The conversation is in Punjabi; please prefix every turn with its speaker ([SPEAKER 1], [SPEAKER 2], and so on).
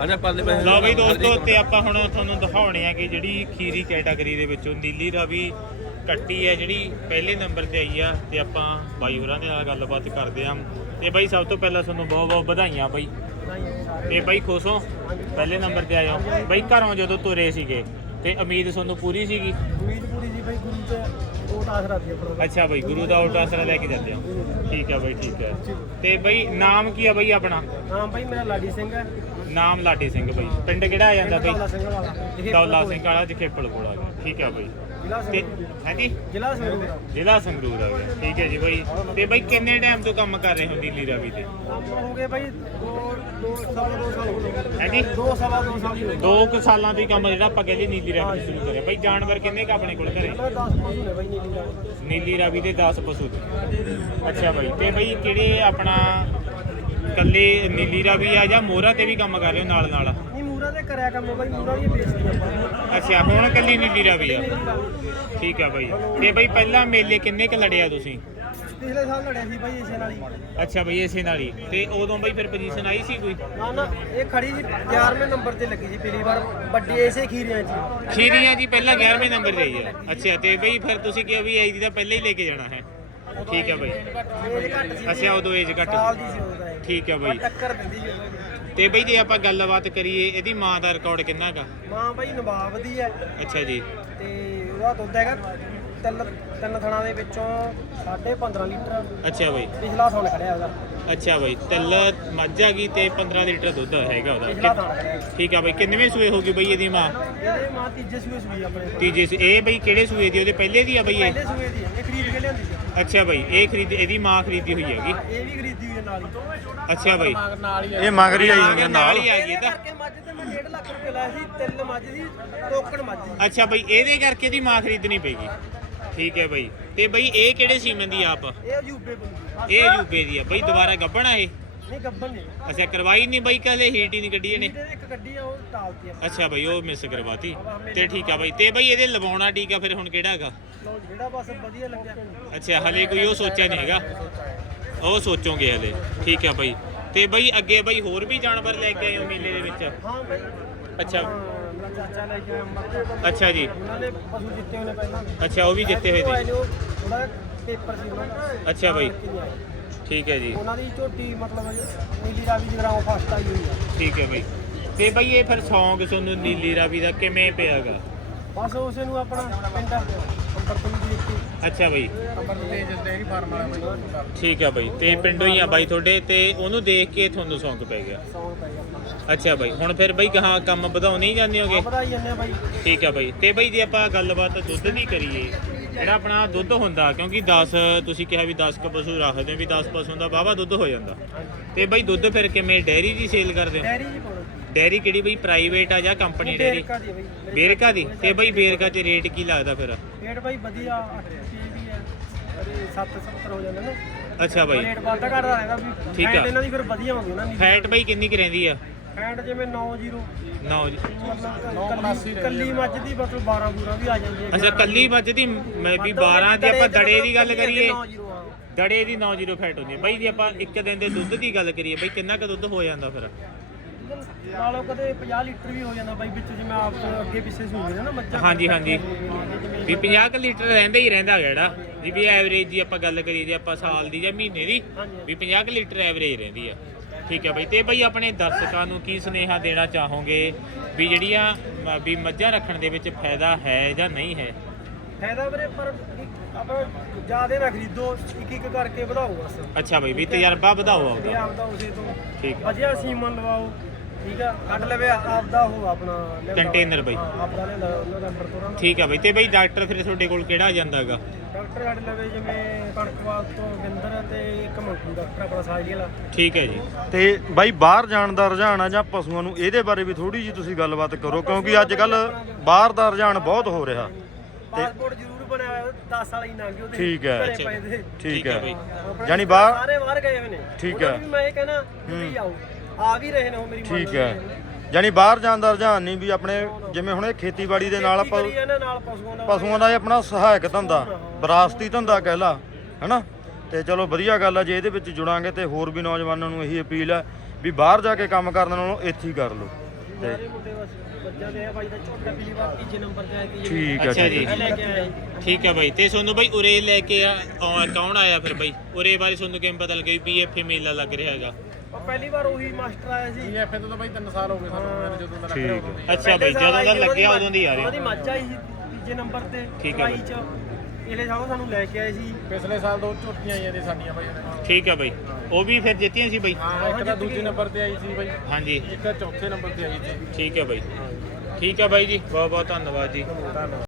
[SPEAKER 1] ਆਜਾ ਪਰਲੇ ਪੈਸੇ
[SPEAKER 2] ਲਓ ਬਈ ਦੋਸਤੋ ਤੇ ਆਪਾਂ ਹੁਣ ਤੁਹਾਨੂੰ ਦਿਖਾਉਣੇ ਆ ਕਿ ਜਿਹੜੀ ਖੀਰੀ ਕੈਟਾਗਰੀ ਦੇ ਵਿੱਚੋਂ ਨੀਲੀ ਰਾਵੀ ਕੱਟੀ ਹੈ ਜਿਹੜੀ ਪਹਿਲੇ ਨੰਬਰ ਤੇ ਆਈ ਆ ਤੇ ਆਪਾਂ ਬਾਈ ਹੋਰਾਂ ਦੇ ਨਾਲ ਗੱਲਬਾਤ ਕਰਦੇ ਆ। ਤੇ ਬਾਈ ਸਭ ਤੋਂ ਪਹਿਲਾਂ ਤੁਹਾਨੂੰ ਬਹੁਤ ਬਹੁਤ ਵਧਾਈਆਂ ਬਾਈ। ਤੇ ਬਾਈ ਖੁਸ਼ ਹੋ? ਪਹਿਲੇ ਨੰਬਰ ਤੇ ਆਇਓ। ਬਾਈ ਘਰੋਂ ਜਦੋਂ ਤੁਰੇ ਸੀਗੇ ਤੇ ਉਮੀਦ ਤੁਹਾਨੂੰ ਪੂਰੀ ਸੀਗੀ?
[SPEAKER 3] ਉਮੀਦ ਪੂਰੀ ਜੀ ਬਾਈ ਗੁਰੂ ਤੇ। ਆਸਰਾ ਦੀ
[SPEAKER 2] ਅੱਛਾ ਬਾਈ ਗੁਰੂ ਦਾ ਉਲਟਾ ਆਸਰਾ ਲੈ ਕੇ ਜਾਂਦੇ ਆ ਠੀਕ ਆ ਬਾਈ ਠੀਕ ਹੈ ਤੇ ਬਾਈ ਨਾਮ ਕੀ ਆ ਬਾਈ ਆਪਣਾ?
[SPEAKER 3] ਹਾਂ ਬਾਈ ਮੇਰਾ ਲਾਡੀ ਸਿੰਘ ਹੈ
[SPEAKER 2] ਨਾਮ ਲਾਡੀ ਸਿੰਘ ਬਾਈ। ਪਿੰਡ ਕਿਹੜਾ ਆ ਜਾਂਦਾ
[SPEAKER 3] ਦੌਲਾ
[SPEAKER 2] ਬਾਈ?
[SPEAKER 3] ਸਿੰਘ ਵਾਲਾ ਜਿਹੇ
[SPEAKER 2] ਦੌਲਾ ਸਿੰਘ ਵਾਲਾ ਜਖੇਪਲ ਕੋਲ ਆ ਗਿਆ। ਠੀਕ ਆ ਬਾਈ। ਤੇ
[SPEAKER 3] ਸੰਗਰੂਰ।
[SPEAKER 2] ਹਾਂਜੀ?
[SPEAKER 3] ਜ਼ਿਲ੍ਹਾ ਸੰਗਰੂਰ
[SPEAKER 2] ਜ਼ਿਲ੍ਹਾ ਸੰਗਰੂਰ ਆ ਗਿਆ। ਠੀਕ ਹੈ ਜੀ ਬਾਈ। ਤੇ ਬਾਈ ਕਿੰਨੇ ਟਾਈਮ ਤੋਂ ਕੰਮ ਕਰ ਰਹੇ ਹੋ ਨੀਲੀ ਰਾਵੀ ਤੇ?
[SPEAKER 3] ਕੰਮ ਹੋ ਗਏ ਬਾਈ ਦੋ ਦੋ ਸਵਾ ਦੋ ਸਾਲ ਹੋ ਗਏ।
[SPEAKER 2] ਹਾਂਜੀ?
[SPEAKER 3] ਦੋ ਸਵਾ ਦੋ ਸਾਲ ਹੀ
[SPEAKER 2] ਦੋ ਕੁ ਸਾਲਾਂ ਤੋਂ ਹੀ ਕੰਮ ਜਿਹੜਾ ਆਪਾਂ ਕਹਿੰਦੇ ਨੀਲੀ ਰਾਵੀ ਸ਼ੁਰੂ ਕਰਿਆ। ਬਾਈ ਜਾਨਵਰ ਕਿੰਨੇ ਕ ਆਪਣੇ ਕੋਲ ਘਰੇ?
[SPEAKER 3] ਮੈਂ 10 ਪਸ਼ੂ ਨੇ ਬਾਈ ਨੀਲੀ ਦਾ
[SPEAKER 2] ਨੀਲੀ ਰਾਵੀ ਦੇ 10 ਪਸ਼ੂ ਅੱਛਾ ਬਾਈ। ਤੇ ਬਾਈ ਕਿਹੜੇ ਆਪਣਾ ਕੱਲੇ ਨੀਲੀ ਰਾਵੀ ਆ ਜਾਂ ਮੋਹਰਾ ਤੇ ਵੀ ਕੰਮ ਕਰ ਰਹੇ ਹੋ ਨਾਲ ਨਾਲ
[SPEAKER 3] ਮੂਰਾ ਤੇ ਕਰਿਆ ਕੰਮ ਬਾਈ ਮੂਰਾ ਵੀ ਵੇਚਦੀ ਆਪਾਂ
[SPEAKER 2] ਅੱਛਾ ਹੁਣ ਕੱਲੀ ਨੀਲੀ ਰਾਵੀ ਆ। ਠੀਕ ਆ ਬਾਈ। ਤੇ ਬਾਈ ਪਹਿਲਾਂ ਮੇਲੇ ਕਿੰਨੇ ਕ ਲੜਿਆ ਤੁਸੀਂ?
[SPEAKER 3] ਪਿਛਲੇ ਸਾਲ ਲੜਿਆ ਸੀ ਬਾਈ ਇਸੇ ਨਾਲ ਹੀ।
[SPEAKER 2] ਅੱਛਾ ਬਈ ਇਸੇ ਨਾਲ ਹੀ। ਤੇ ਉਦੋਂ ਬਈ ਫਿਰ ਪੋਜੀਸ਼ਨ ਆਈ ਸੀ ਕੋਈ?
[SPEAKER 3] ਨਾ ਨਾ ਇਹ ਖੜੀ ਸੀ 11ਵੇਂ ਨੰਬਰ ਤੇ ਲੱਗੀ ਸੀ ਪਹਿਲੀ ਵਾਰ। ਵੱਡੀ ਐਸੇ ਖੀਰੀਆਂ ਚ
[SPEAKER 2] ਖੀਰੀਆਂ ਜੀ ਪਹਿਲਾਂ 11ਵੇਂ ਨੰਬਰ ਤੇ ਆਈ ਹੈ ਅੱਛਾ ਤੇ ਬਈ ਫਿਰ ਤੁਸੀਂ ਕਿਹਾ ਵੀ ਆਈ ਦੀ ਤਾਂ ਪਹਿਲਾਂ ਹੀ ਲੈ ਕੇ ਜਾਣਾ ਹੈ। ਠੀਕ ਹੈ ਬਈ।
[SPEAKER 3] ਏਜ ਘੱਟ ਸੀ।
[SPEAKER 2] ਅੱਛਾ ਉਦੋਂ ਏਜ ਘੱਟ
[SPEAKER 3] ਸਾਲ
[SPEAKER 2] ਸੀ।
[SPEAKER 3] ਦੀ ਸੀ ਉਹਦਾ ਇਹ
[SPEAKER 2] ਠੀਕ ਹੈ ਬਈ।
[SPEAKER 3] ਟੱਕਰ ਦਿੰਦੀ ਸੀ ਉਦੋਂ।
[SPEAKER 2] ਤੇ ਬਈ ਜੇ ਆਪਾਂ ਗੱਲਬਾਤ ਕਰੀਏ ਇਹਦੀ ਮਾਂ ਦਾ ਰਿਕਾਰਡ ਕਿੰਨਾ ਕਾ
[SPEAKER 3] ਮਾਂ ਬਾਈ ਨਵਾਬ ਦੀ ਹੈ।
[SPEAKER 2] ਅੱਛਾ ਜੀ।
[SPEAKER 3] ਤੇ ਉਹਦਾ ਦੁੱਧ ਹੈਗਾ ਤਿੰਨ ਤਿੰਨ ਥਣਾ ਦੇ ਵਿੱਚੋਂ 15.5 ਲੀਟਰ।
[SPEAKER 2] ਅੱਛਾ ਬਈ।
[SPEAKER 3] ਪਿਛਲਾ ਥਣ ਖੜਿਆ ਉਹਦਾ।
[SPEAKER 2] ਅੱਛਾ ਬਈ ਤਿੱਲ ਮੱਝ ਆ ਗਈ ਤੇ 15 ਲੀਟਰ ਦੁੱਧ ਹੈਗਾ
[SPEAKER 3] ਪਿਛਲਾ
[SPEAKER 2] ਉਹਦਾ
[SPEAKER 3] ਥਣ ਖੜਿਆ
[SPEAKER 2] ਠੀਕ ਆ ਬਈ ਕਿੰਨਵੇਂ ਸੂਏ ਹੋ ਗਈ ਬਈ ਇਹਦੀ ਮਾਂ?
[SPEAKER 3] ਇਹਦੇ ਮਾਂ ਤੀਜੇ ਸੂਏ ਸੂਈ ਆਪਣੇ ਕੋਲ।
[SPEAKER 2] ਤੀਜੇ ਸੂ- ਇਹ ਬਈ ਕਿਹੜੇ ਸੂਏ ਦੀ ਉਹਦੇ ਪਹਿਲੇ ਦੀ ਆ ਬਈ ਇਹ?
[SPEAKER 3] ਪਹਿਲੇ ਸੂਏ ਦੀ ਹੈ, ਇਹ ਖਰੀਦ ਕੇ ਲਿਆਂਦੀ ਸੀ।
[SPEAKER 2] ਅੱਛਾ ਬਈ ਇਹ ਖਰੀਦ ਇਹਦੀ ਮਾਂ ਖਰੀਦੀ ਹੋਈ ਹੈਗੀ।
[SPEAKER 3] ਇਹ ਵੀ ਖਰੀਦੀ ਹੋਈ ਹੈ ਨਾਲ ਹੀ।
[SPEAKER 2] ਅੱਛਾ ਬਈ।
[SPEAKER 3] ਨਾਲ ਹੀ
[SPEAKER 4] ਇਹ ਮੰਗ ਰਹੀ ਆਈ
[SPEAKER 2] ਨਾਲ ਹੀ ਆ ਗਈ
[SPEAKER 3] ਇਹਦੇ
[SPEAKER 2] ਤਾਂ।
[SPEAKER 3] ਕਰਕੇ ਮੱਝ ਤੇ ਮੈਂ 1.5 ਲੱਖ ਰੁਪਏ ਲਾਇਆ ਸੀ ਤਿੰਨ ਮੱਝ ਸੀ ਟੋਕਣ ਮੱਝ ਸੀ।
[SPEAKER 2] ਅੱਛਾ ਬਈ ਇਹਦੇ ਕਰਕੇ ਦੀ ਮਾਂ ਖਰੀਦਣੀ ਪੈਗੀ ਠੀਕ ਹੈ ਬਈ। ਤੇ ਬਈ ਇਹ ਕਿਹੜੇ ਸੀਮਨ ਦੀ ਆਪ?
[SPEAKER 3] ਇਹ ਅਜੂਬੇ
[SPEAKER 2] ਇਹ ਯੂਬੇ ਦੀ ਆ। ਬਈ ਦੁਬਾਰਾ ਗੱਬਣਾ ਇਹ?
[SPEAKER 3] ਨਹੀਂ ਗੱਬਨ ਨਹੀਂ।
[SPEAKER 2] ਅੱਛਾ ਕਰਵਾਈ ਨਹੀਂ ਬਈ ਕਹਲੇ ਹੀਟ ਹੀ ਨਹੀਂ ਕੱਢੀ ਇਹਨੇ।
[SPEAKER 3] ਇਹਦੇ ਇੱਕ ਗੱਡੀ ਆ ਉਹ ਟਾਲਤੀ ਆ।
[SPEAKER 2] ਅੱਛਾ ਬਈ ਉਹ ਮਿਸ ਕਰਵਾਤੀ। ਤੇ ਠੀਕ ਆ ਬਈ। ਤੇ ਬਈ ਇਹਦੇ ਲਵਾਉਣਾ ਟੀਕਾ ਫਿਰ ਹੁਣ ਕਿਹੜਾ ਹੈਗਾ?
[SPEAKER 3] ਲਓ ਜਿਹੜਾ ਬਸ ਵਧੀਆ ਲੱਗਿਆ।
[SPEAKER 2] ਅੱਛਾ ਹਲੇ ਕੋਈ ਉਹ ਸੋਚਿਆ ਨਹੀਂ ਹੈਗਾ? ਉਹ ਸੋਚੋਗੇ ਹਲੇ। ਠੀਕ ਆ ਬਈ। ਤੇ ਬਈ ਅੱਗੇ ਬਈ ਹੋਰ ਵੀ ਜਾਨਵਰ ਲੈ ਕੇ ਆਏ ਹੋ ਮੇਲੇ ਦੇ ਵਿੱਚ?
[SPEAKER 3] ਹਾਂ ਬਈ।
[SPEAKER 2] ਅੱਛਾ।
[SPEAKER 3] ਮੇਰਾ ਚਾਚਾ ਲੈ ਕੇ ਆਇਆ ਅੰਮ੍ਰਿਤਸਰ।
[SPEAKER 2] ਅੱਛਾ ਜੀ।
[SPEAKER 3] ਉਹਨਾਂ ਨੇ ਪਸ਼ੂ ਜਿੱਤੇ ਹੋਣੇ ਪਹਿਲਾਂ।
[SPEAKER 2] ਅੱਛਾ ਉਹ ਵੀ ਜਿੱਤੇ ਹੋਏ ਸੀ
[SPEAKER 3] ਥੋੜਾ ਪੇਪਰ ਸੀ ਉਹਨਾਂ ਦਾ
[SPEAKER 2] ਅੱਛਾ ਬਈ।
[SPEAKER 3] ਤਾਂ ਕਰਕੇ ਨਹੀਂ ਆਏ।
[SPEAKER 2] ਠੀਕ ਹੈ ਜੀ।
[SPEAKER 3] ਉਹਨਾਂ ਦੀ ਝੋਟੀ ਮਤਲਬ ਨੀਲੀ ਰਾਵੀ ਜਗਰਾਉਂ ਫਸਟ ਆਈ ਹੋਈ ਆ।
[SPEAKER 2] ਠੀਕ ਹੈ ਬਈ। ਤੇ ਬਈ ਇਹ ਫਿਰ ਸੌਂਗ ਤੁਹਾਨੂੰ ਨੀਲੀ ਰਾਵੀ ਦਾ ਕਿਵੇਂ ਪਿਆਗਾ?
[SPEAKER 3] ਬਸ ਉਸੇ ਨੂੰ ਆਪਣਾ ਪਿੰਡ ਅੰਬਰਪੁਰ ਦੀ ਇੱਕ
[SPEAKER 2] ਅੱਛਾ ਬਈ।
[SPEAKER 3] ਅੰਬਰਪੁਰ ਦੇ ਡੇਰੀ ਫਾਰਮ ਵਾਲਾ ਬਈ
[SPEAKER 2] ਠੀਕ ਆ ਬਾਈ। ਤੇ ਪਿੰਡੋਂ ਹੀ ਆ ਬਾਈ ਤੁਹਾਡੇ ਤੇ ਉਹਨੂੰ ਦੇਖ ਕੇ ਤੁਹਾਨੂੰ ਸੌਂਕ ਪੈ ਗਿਆ।
[SPEAKER 3] ਸੌਂਗ ਪੈ ਗਿਆ। ਆਪਣਾ
[SPEAKER 2] ਅੱਛਾ ਬਾਈ। ਹੁਣ ਫਿਰ ਬਾਈ ਕਹਾ ਕੰਮ ਵਧਾਉਣੇ ਹੀ ਜਾਂਦੇ ਹੋਗੇ?
[SPEAKER 3] ਵਧਾਈ ਜੰਨੇ ਬਾਈ।
[SPEAKER 2] ਠੀਕ ਆ ਬਾਈ। ਤੇ ਬਾਈ ਜੇ ਆਪਾਂ ਗੱਲਬਾਤ ਦੁੱਧ ਦੀ ਕਰੀਏ ਜਿਹੜਾ ਆਪਣਾ ਦੁੱਧ ਹੁੰਦਾ ਕਿਉਂਕਿ 10 ਤੁਸੀਂ ਕਿਹਾ ਵੀ 10 ਕ ਪਸ਼ੂ ਰੱਖਦੇ ਹੋ ਵੀ 10 ਪਸ਼ੂ ਦਾ ਵਾਹਵਾ ਦੁੱਧ ਹੋ ਜਾਂਦਾ। ਤੇ ਬਾਈ ਦੁੱਧ ਫਿਰ ਕਿਵੇਂ ਡੈਰੀ ਦੀ ਸੇਲ ਕਰਦੇ ਹੋ?
[SPEAKER 3] ਡੈਰੀ ਜੀ ਕੋਲ
[SPEAKER 2] ਡੈਰੀ ਕਿਹੜੀ ਬਈ ਪ੍ਰਾਈਵੇਟ ਆ ਜਾਂ ਕੰਪਨੀ ਡੈਰੀ?
[SPEAKER 3] ਬੇਰਕਾ ਦੀ ਆ ਬਈ
[SPEAKER 2] ਬੇਰਕਾ ਦੀ ਤੇ ਬਾਈ ਬੇਰਕਾ 'ਚ ਰੇਟ ਕੀ ਲੱਗਦਾ ਫਿਰ?
[SPEAKER 3] ਰੇਟ ਬਾਈ ਵਧੀਆ 8 ਵੀ ਹੈ ਅਰੇ 7 70 ਹੋ ਜਾਂਦੇ ਨੇ।
[SPEAKER 2] ਅੱਛਾ ਬਾਈ।
[SPEAKER 3] ਰੇਟ ਵਾਧਾ ਘਟਦਾ ਰਹਿੰਦਾ ਵੀ
[SPEAKER 2] ਠੀਕ ਆ।
[SPEAKER 3] ਫੈਟ ਇਹਨਾਂ ਦੀ ਫਿਰ ਵਧੀਆ ਹੁੰਦੀ ਨਾ
[SPEAKER 2] ਫੈਟ ਬਾਈ ਕਿੰਨੀ ਕੁ ਰਹਿੰਦੀ ਆ?
[SPEAKER 3] ਫੈਟ ਜਿਵੇਂ 90
[SPEAKER 2] ਨੌ
[SPEAKER 3] ਮਤਲਬ ਕੱਲੀ ਕੱਲੀ ਮੱਝ ਦੀ ਮਤਲਬ 12 ਬੂਰਾ ਵੀ ਆ ਜਾਂਦੀ ਹੈ
[SPEAKER 2] ਅੱਛਾ ਕੱਲੀ ਮੱਝ ਦੀ ਮੈਂ ਵੀ 12 ਤੇ ਆਪਾਂ ਦੜੇ ਦੀ ਗੱਲ ਕਰੀਏ। ਦੜੇ ਦੀ 90 ਫੈਟ ਹੁੰਦੀ ਹੈ। ਬਾਈ ਜੇ ਆਪਾਂ ਇੱਕ ਦਿਨ ਦੇ ਦੁੱਧ ਦੀ ਗੱਲ ਕਰੀਏ ਬਾਈ ਕਿੰਨਾ ਕੁ ਦੁੱਧ ਹੋ ਜਾਂਦਾ ਫਿਰ?
[SPEAKER 3] ਨਾਲੋਂ ਕਦੇ 50 ਲੀਟਰ ਵੀ ਹੋ ਜਾਂਦਾ ਬਾਈ ਵਿੱਚ ਜਿਵੇਂ ਆਪ ਅੱਗੇ ਪਿੱਛੇ ਸੂਗੇ ਨੇ ਨਾ ਮੱਝਾਂ।
[SPEAKER 2] ਹਾਂਜੀ ਹਾਂਜੀ। ਵੀ 50 ਕੁ ਲੀਟਰ ਰਹਿੰਦਾ ਹੀ ਰਹਿੰਦਾ ਜਿਹੜਾ। ਜੀ ਵੀ ਐਵਰੇਜ ਦੀ ਆਪਾਂ ਗੱਲ ਕਰੀਏ ਜੇ ਆਪਾਂ ਸਾਲ ਦੀ ਜਾਂ ਮਹੀਨੇ ਦੀ ਵੀ 50 ਕੁ ਲੀਟਰ ਐਵਰੇਜ ਰਹਿੰਦੀ ਆ। ਠੀਕ ਹੈ ਬਾਈ। ਤੇ ਬਾਈ ਆਪਣੇ ਦਰਸ਼ਕਾਂ ਨੂੰ ਕੀ ਸੁਨੇਹਾ ਦੇਣਾ ਚਾਹੋਗੇ ਵੀ ਜਿਹੜੀਆਂ ਮ- ਵੀ ਮੱਝਾਂ ਰੱਖਣ ਦੇ ਵਿੱਚ ਫਾਇਦਾ ਹੈ ਜਾਂ ਨਹੀਂ ਹੈ?
[SPEAKER 3] ਫਾਇਦਾ ਵੀਰੇ ਪਰ ਇੱਕ ਆਪਣਾ ਜ਼ਿਆਦਾ ਨਾ ਖਰੀਦੋ ਇੱਕ ਇੱਕ ਕਰਕੇ ਵਧਾਓ ਬਸ।
[SPEAKER 2] ਅੱਛਾ ਬਾਈ ਵੀ ਤਜਰਬਾ ਵਧਾਓ
[SPEAKER 3] ਤੇ
[SPEAKER 2] ਆਪਦਾ।
[SPEAKER 3] ਆਪਦਾ ਉਸੇ ਤੋਂ।
[SPEAKER 2] ਠੀਕ
[SPEAKER 3] ਵਧੀਆ ਸੀਮਨ ਲਵਾਓ। ਠੀਕ ਆ ਕੱਢ ਲਵੇ ਆਪਦਾ ਉਹ ਆਪਣਾ ਲਿਆਂਦਾ।
[SPEAKER 2] ਕੰਟੇਨਰ ਬਾਈ।
[SPEAKER 3] ਹਾਂ, ਆਪਦਾ ਲੈਂਦਾ ਉਹਨਾਂ ਦਾ ਨੰਬਰ ਤੋਂ
[SPEAKER 2] ਠੀਕ ਆ ਬਾਈ ਤੇ ਬਾਈ ਡਾਕਟਰ ਫਿਰ ਤੁਹਾਡੇ ਕੋਲ ਕਿਹੜਾ ਜਾਂਦਾਗਾ
[SPEAKER 3] ਡਾਕਟਰ ਕੱਢ ਲਵੇ ਜਿਵੇਂ ਕਣਕਵਾਲ ਤੋਂ ਬਿੰਦਰ ਤੇ ਇੱਕ ਮੰਗੂ ਡਾਕਟਰ ਆਪਣਾ ਸਾਜਲੀ ਵਾਲਾ
[SPEAKER 2] ਠੀਕ ਹੈ ਜੀ
[SPEAKER 4] ਤੇ ਬਾਈ ਬਾਹਰ ਜਾਣ ਦਾ ਰੁਝਾਨ ਆ ਜਾਂ ਪਸ਼ੂਆਂ ਨੂੰ ਇਹਦੇ ਬਾਰੇ ਵੀ ਥੋੜੀ ਜੀ ਤੁਸੀਂ ਗੱਲਬਾਤ ਕਰੋ ਕਿਉਂਕਿ ਅੱਜ ਕੱਲ ਬਾਹਰ ਦਾ ਰੁਝਾਨ ਬਹੁਤ ਹੋ ਰਿਹਾ
[SPEAKER 3] ਪਾਸਪੋਰਟ ਜ਼ਰੂਰ ਬਣਿਆ ਹੋਇਆ 10 ਸਾਲ ਹੀ ਲੰਘ ਗਏ ਉਹਦੇ
[SPEAKER 4] ਠੀਕ ਹੈ।
[SPEAKER 3] ਘਰੇ
[SPEAKER 2] ਅੱਛਾ।
[SPEAKER 3] ਪਏ ਦੇ।
[SPEAKER 4] ਠੀਕ
[SPEAKER 2] ਹੈ
[SPEAKER 4] ਹੈ
[SPEAKER 2] ਬਾਈ।
[SPEAKER 3] ਆਪਣੇ
[SPEAKER 4] ਯਾਨੀ ਬਾਹਰ-
[SPEAKER 3] ਸਾਰੇ ਬਾਹਰ ਗਏ ਹੋਏ ਨੇ
[SPEAKER 4] ਠੀਕ
[SPEAKER 3] ਉਹਨਾਂ
[SPEAKER 4] ਹੈ।
[SPEAKER 3] ਨੂੰ ਵੀ ਮੈਂ ਇਹ ਕਹਿਣਾ ਤੁਸੀਂ ਆਓ ਆ ਵੀ ਰਹੇ ਨੇ ਉਹ ਮੇਰੀ
[SPEAKER 4] ਠੀਕ ਹੈ। ਯਾਨੀ ਬਾਹਰ ਜਾਣ ਦਾ ਰੁਝਾਨ ਨਹੀਂ ਵੀ ਆਪਣੇ ਜਿਵੇਂ ਹੁਣ ਇਹ ਖੇਤੀਬਾੜੀ ਦੇ ਨਾਲ ਆਪਾਂ
[SPEAKER 3] ਕਰੀ ਇਹਨਾਂ ਨਾਲ ਪਸ਼ੂਆਂ ਦਾ
[SPEAKER 4] ਪਸ਼ੂਆਂ ਦਾ ਇਹ ਆਪਣਾ ਸਹਾਇਕ ਧੰਦਾ ਵਿਰਾਸਤੀ ਧੰਦਾ ਕਹਿ ਲਾ ਹੈਨਾ? ਤੇ ਚਲੋ ਵਧੀਆ ਗੱਲ ਆ ਜੇ ਇਹਦੇ ਵਿੱਚ ਜੁੜਾਂਗੇ ਤੇ ਹੋਰ ਵੀ ਨੌਜਵਾਨਾਂ ਨੂੰ ਇਹੀ ਅਪੀਲ ਹੈ ਵੀ ਬਾਹਰ ਜਾ ਕੇ ਕੰਮ ਕਰਨ ਨਾਲੋਂ ਇੱਥੇ ਹੀ ਕਰ ਲਓ। ਤੇ
[SPEAKER 3] ਆ
[SPEAKER 4] ਠੀਕ ਹੈ
[SPEAKER 2] ਜੀ।
[SPEAKER 3] ਇਹ।
[SPEAKER 2] ਠੀਕ ਹੈ ਬਾਈ। ਤੇ ਤੁਹਾਨੂੰ ਬਾਈ ਉਰੇ ਲੈ ਕੇ ਆ ਆ- ਕੌਣ ਆਇਆ ਫਿਰ ਬਾਈ? ਉਰੇ ਬਾਰੇ ਤੁਹਾਨੂੰ ਕਿਵੇਂ ਪਤਾ ਲੱਗਿਆ ਵੀ ਪੀਐਫਏ ਮੇਲਾ ਲੱਗ ਰਿਹਾ ਹੈਗਾ?
[SPEAKER 3] ਉਹ ਪਹਿਲੀ ਵਾਰ ਉਹੀ ਮਾਸਟਰ ਆਇਆ ਸੀ।
[SPEAKER 1] ਐਫਏ ਤੋਂ ਤਾਂ ਬਾਈ 3 ਸਾਲ ਹੋ ਗਏ ਸਾਨੂੰ ਜਦੋਂ ਦਾ
[SPEAKER 4] ਠੀਕ ਹੈ।
[SPEAKER 2] ਅੱਛਾ ਬਾਈ ਜਦੋਂ ਦਾ ਲੱਗਿਆ ਉਦੋਂ ਦੀ ਆ
[SPEAKER 3] ਉਹਦੀ
[SPEAKER 2] ਰਹੇ
[SPEAKER 3] ਮੱਝ ਆਈ ਸੀ ਤੀਜੇ ਨੰਬਰ ਤੇ
[SPEAKER 2] ਠੀਕ ਹੈ
[SPEAKER 3] ਚ। ਇਹਲੇ ਸਾਹਮਣੇ ਸਾਨੂੰ ਲੈ ਕੇ ਆਏ ਸੀ।
[SPEAKER 1] ਪਿਛਲੇ ਸਾਲ ਦੋ ਝੋਟੀਆਂ ਆਈਆਂ ਨੇ ਸਾਡੀਆਂ ਬਾਈ ਉਹਦੇ ਨਾਲ।
[SPEAKER 2] ਠੀਕ ਹੈ ਬਾਈ। ਉਹ ਵੀ ਫਿਰ ਜਿੱਤੀਆਂ ਸੀ ਬਾਈ?
[SPEAKER 1] ਹਾਂ ਇੱਕ ਤਾਂ ਦੂਜੇ ਨੰਬਰ ਤੇ ਆਈ ਸੀ ਬਾਈ।
[SPEAKER 2] ਹਾਂਜੀ।
[SPEAKER 1] ਇੱਕ ਚੌਥੇ ਨੰਬਰ ਤੇ ਆਈ ਸੀ।
[SPEAKER 2] ਠੀਕ ਹੈ ਬਾਈ। ਠੀਕ ਹੈ ਬਾਈ ਜੀ। ਬਹੁਤ ਬਹੁਤ ਧੰਨਵਾਦ ਜੀ।
[SPEAKER 1] ਧੰਨਵਾਦ।